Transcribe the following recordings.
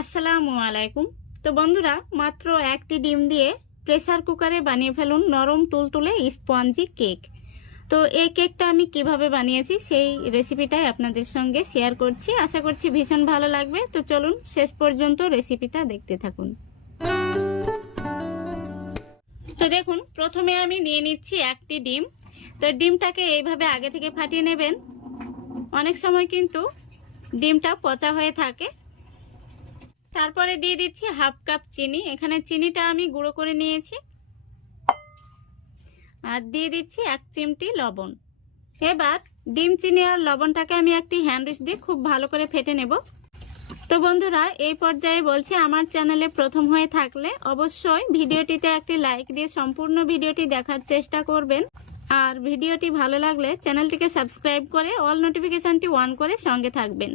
আসসালামু আলাইকুম। তো বন্ধুরা, মাত্র একটি ডিম দিয়ে প্রেসার কুকারে বানিয়ে ফেলুন নরম তুলতুলে স্পঞ্জি কেক। তো এই কেকটা আমি কিভাবে বানিয়েছি সেই রেসিপিটাই আপনাদের সঙ্গে শেয়ার করছি। আশা করছি ভীষণ ভালো লাগবে। তো চলুন শেষ পর্যন্ত রেসিপিটা দেখতে থাকুন। তো দেখুন, প্রথমে আমি নিয়ে নিচ্ছি একটি ডিম। তো ডিমটাকে এইভাবে আগে থেকে ফাটিয়ে নেবেন। অনেক সময় কিন্তু ডিমটা পচা হয়ে থাকে। তারপরে দিয়ে দিচ্ছি হাফ কাপ চিনি। এখানে চিনিটা আমি গুঁড়ো করে নিয়েছি। আর দিয়ে দিচ্ছি 1 চিমটি লবণ। এবার ডিম, চিনি আর লবণটাকে আমি একটি হ্যান্ড উইচ দিয়ে খুব ভালো করে ফেটে নেব। তো বন্ধুরা, এই পর্যায়ে বলছি, আমার চ্যানেলে প্রথম হয়ে থাকলে অবশ্যই ভিডিওটিতে একটি লাইক দিয়ে সম্পূর্ণ ভিডিওটি দেখার চেষ্টা করবেন। আর ভিডিওটি ভালো লাগলে চ্যানেলটিকে সাবস্ক্রাইব করে অল নোটিফিকেশানটি অন করে সঙ্গে থাকবেন।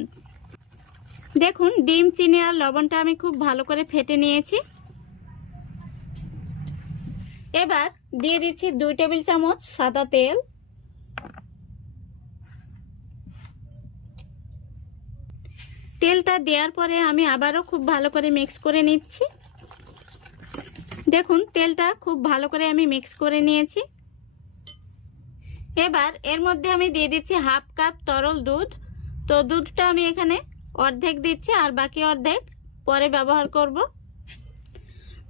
দেখুন, ডিম, চিনি আর লবণটা আমি খুব ভালো করে ফেটে নিয়েছি। এবার দিয়ে দিচ্ছি 2 টেবিল চামচ সাদা তেল। তেলটা দেওয়ার পরে আমি আবারও খুব ভালো করে মিক্স করে নিচ্ছি। দেখুন, তেলটা খুব ভালো করে আমি মিক্স করে নিয়েছি। এবার এর মধ্যে আমি দিয়ে দিচ্ছি হাফ কাপ তরল দুধ। তো দুধটা আমি এখানে অর্ধেক দিচ্ছি, আর বাকি অর্ধেক পরে ব্যবহার করব।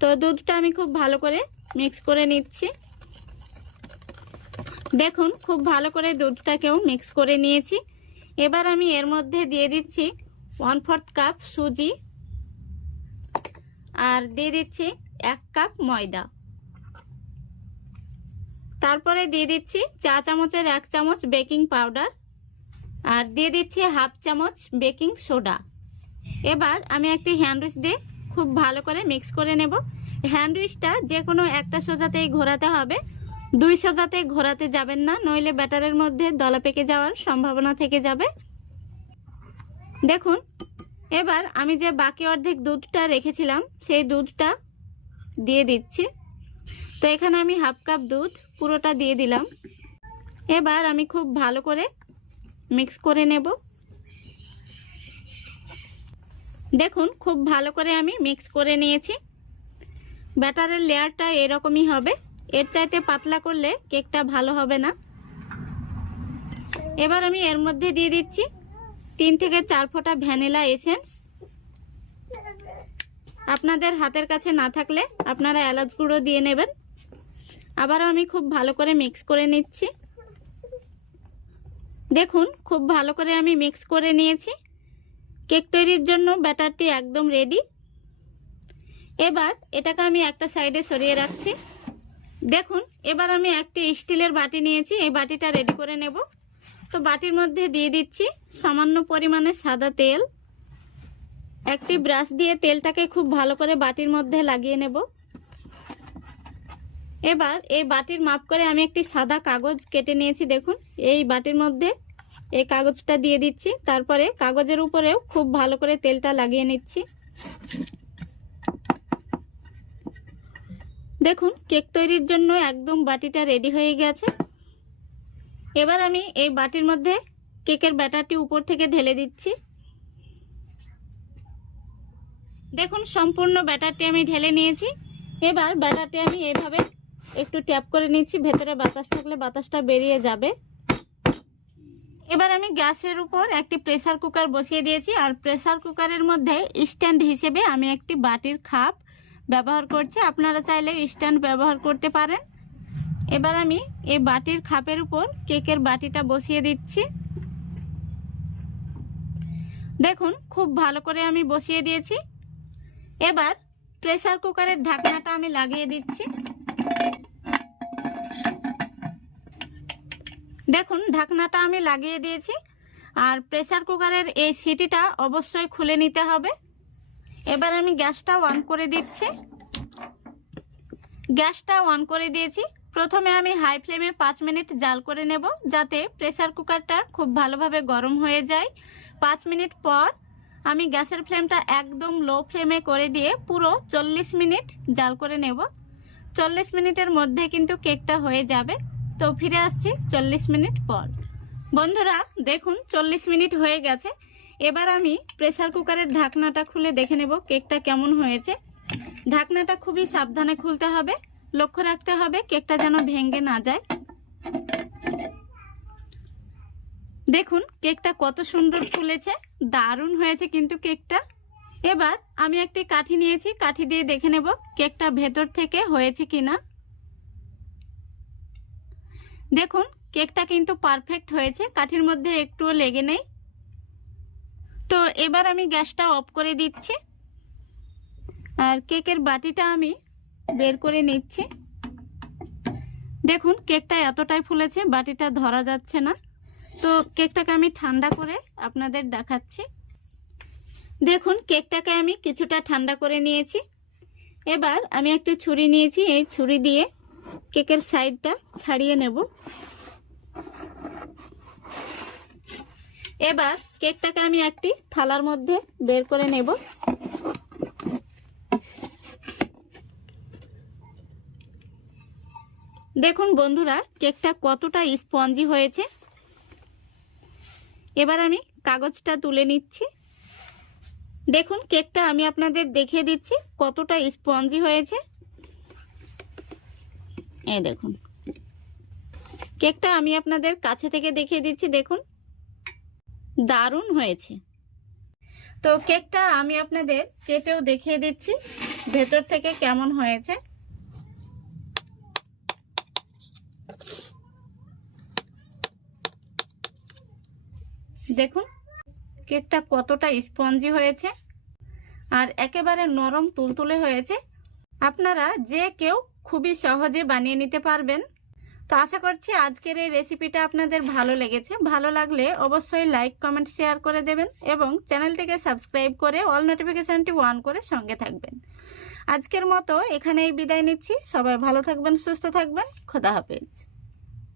তো দুধটা আমি খুব ভালো করে মিক্স করে নিচ্ছি। দেখুন, খুব ভালো করে দুধটাকেও মিক্স করে নিয়েছি। এবার আমি এর মধ্যে দিয়ে দিচ্ছি 1/4 কাপ সুজি, আর দিয়ে দিচ্ছি 1 কাপ ময়দা। তারপরে দিয়ে দিচ্ছি চা চামচের 1 চামচ বেকিং পাউডার, আর দিয়ে দিচ্ছি হাফ চামচ বেকিং সোডা। এবার আমি একটি হ্যান্ড উইচ দিয়ে খুব ভালো করে মিক্স করে নেব। হ্যান্ড উইচটা যে কোনো একটা সোজাতেই ঘোরাতে হবে, 2 সোজাতে ঘোরাতে যাবেন না, নইলে ব্যাটারের মধ্যে দলা পেকে যাওয়ার সম্ভাবনা থেকে যাবে। দেখুন, এবার আমি যে বাকি অর্ধেক দুধটা রেখেছিলাম সেই দুধটা দিয়ে দিচ্ছি। তো এখানে আমি হাফ কাপ দুধ পুরোটা দিয়ে দিলাম। এবার আমি খুব ভালো করে মিক্স করে নেব। দেখুন, খুব ভালো করে আমি মিক্স করে নিয়েছি। ব্যাটারের লেয়ারটা এরকমই হবে, এর চাইতে পাতলা করলে কেকটা ভালো হবে না। এবার আমি এর মধ্যে দিয়ে দিচ্ছি 3 থেকে 4 ফোঁটা ভ্যানিলা এসেন্স। আপনাদের হাতের কাছে না থাকলে আপনারা এলাচ গুঁড়ো দিয়ে নেবেন। আবারও আমি খুব ভালো করে মিক্স করে নিচ্ছি। দেখুন, খুব ভালো করে আমি মিক্স করে নিয়েছি। কেক তৈরির জন্য ব্যাটারটি একদম রেডি। এবার এটাকে আমি একটা সাইডে সরিয়ে রাখছি। দেখুন, এবার আমি একটি স্টিলের বাটি নিয়েছি, এই বাটিটা রেডি করে নেব। তো বাটির মধ্যে দিয়ে দিচ্ছি সামান্য পরিমাণে সাদা তেল। একটি ব্রাশ দিয়ে তেলটাকে খুব ভালো করে বাটির মধ্যে লাগিয়ে নেব। এবার এই বাটির মাপ করে আমি একটি সাদা কাগজ কেটে নিয়েছি। দেখুন, এই বাটির মধ্যে এই কাগজটা দিয়ে দিচ্ছি। তারপরে কাগজের উপরেও খুব ভালো করে তেলটা লাগিয়ে নিচ্ছি। দেখুন, কেক তৈরির জন্য একদম বাটিটা রেডি হয়ে গেছে। এবার আমি এই বাটির মধ্যে কেকের ব্যাটারটি উপর থেকে ঢেলে দিচ্ছি। দেখুন, সম্পূর্ণ ব্যাটারটি আমি ঢেলে নিয়েছি। এবার ব্যাটারটি আমি এইভাবে একটু ট্যাপ করে নিচ্ছি, ভেতরে বাতাস থাকলে বাতাসটা বেরিয়ে যাবে। এবার আমি গ্যাসের উপর একটি প্রেসার কুকার বসিয়ে দিয়েছি, আর প্রেসার কুকারের মধ্যে স্ট্যান্ড হিসেবে আমি একটি বাটির খাপ ব্যবহার করছি। আপনারা চাইলে স্ট্যান্ড ব্যবহার করতে পারেন। এবার আমি এই বাটির খাপের উপর কেকের বাটিটা বসিয়ে দিচ্ছি। দেখুন, খুব ভালো করে আমি বসিয়ে দিয়েছি। এবার প্রেসার কুকারের ঢাকনাটা আমি লাগিয়ে দিচ্ছি। দেখুন, ঢাকনাটা আমি লাগিয়ে দিয়েছি। আর প্রেসার কুকারের এই সিটিটা অবশ্যই খুলে নিতে হবে। এবার আমি গ্যাসটা অন করে দিচ্ছি। গ্যাসটা অন করে দিয়েছি। প্রথমে আমি হাই ফ্লেমে 5 মিনিট জাল করে নেব, যাতে প্রেসার কুকারটা খুব ভালোভাবে গরম হয়ে যায়। 5 মিনিট পর আমি গ্যাসের ফ্লেমটা একদম লো ফ্লেমে করে দিয়ে পুরো 40 মিনিট জাল করে নেব। 40 মিনিটের মধ্যে কিন্তু কেকটা হয়ে যাবে। তো ফিরে আসছি 40 মিনিট পর। বন্ধুরা, দেখুন 40 মিনিট হয়ে গেছে। এবার আমি প্রেসার কুকারের ঢাকনাটা খুলে দেখে নেব কেকটা কেমন হয়েছে। ঢাকনাটা খুবই সাবধানে খুলতে হবে, লক্ষ্য রাখতে হবে কেকটা যেন ভেঙে না যায়। দেখুন কেকটা কত সুন্দর ফুলেছে, দারুণ হয়েছে কিন্তু কেকটা। এবার আমি একটি কাঠি নিয়েছি, কাঠি দিয়ে দেখে নেব কেকটা ভেতর থেকে হয়েছে কিনা। দেখুন কেকটা কিন্তু পারফেক্ট হয়েছে, কাঠির মধ্যে একটুও লেগে নেই। তো এবার আমি গ্যাসটা অফ করে দিচ্ছি আর কেকের বাটিটা আমি বের করে নিচ্ছি। দেখুন কেকটা এতটাই ফুলেছে বাটিটা ধরা যাচ্ছে না। তো কেকটাকে আমি ঠান্ডা করে আপনাদের দেখাচ্ছি। দেখুন কেকটাকে আমি কিছুটা ঠান্ডা করে নিয়েছি। এবার আমি একটি ছুরি নিয়েছি, এই ছুরি দিয়ে কেকের সাইডটা ছাড়িয়ে নেব। এবার কেকটাকে আমি একটি থালার মধ্যে বের করে নেব। দেখুন বন্ধুরা কেকটা কতটা স্পঞ্জি হয়েছে। এবার আমি কাগজটা তুলে নিচ্ছি। দেখুন কেকটা আমি আপনাদের দেখিয়ে দিচ্ছি কতটা স্পঞ্জি হয়েছে। এই দেখুন কেকটা আমি আপনাদের কাছে থেকে দেখিয়ে দিচ্ছি, দেখুন দারুণ হয়েছে। তো কেকটা আমি আপনাদের কেটেও দেখিয়ে দিচ্ছি ভেতর থেকে কেমন হয়েছে। দেখুন কেকটা কতটা স্পঞ্জি হয়েছে আর একেবারে নরম তুলতুলে হয়েছে। আপনারা যে কেউ খুবই সহজে বানিয়ে নিতে পারবেন। তো আশা করছি আজকের এই রেসিপিটা আপনাদের ভালো লেগেছে। ভালো লাগলে অবশ্যই লাইক কমেন্ট শেয়ার করে দেবেন এবং চ্যানেলটিকে সাবস্ক্রাইব করে অল নোটিফিকেশানটি অন করে সঙ্গে থাকবেন। আজকের মতো এখানেই বিদায় নিচ্ছি। সবাই ভালো থাকবেন, সুস্থ থাকবেন। খোদা হাফেজ।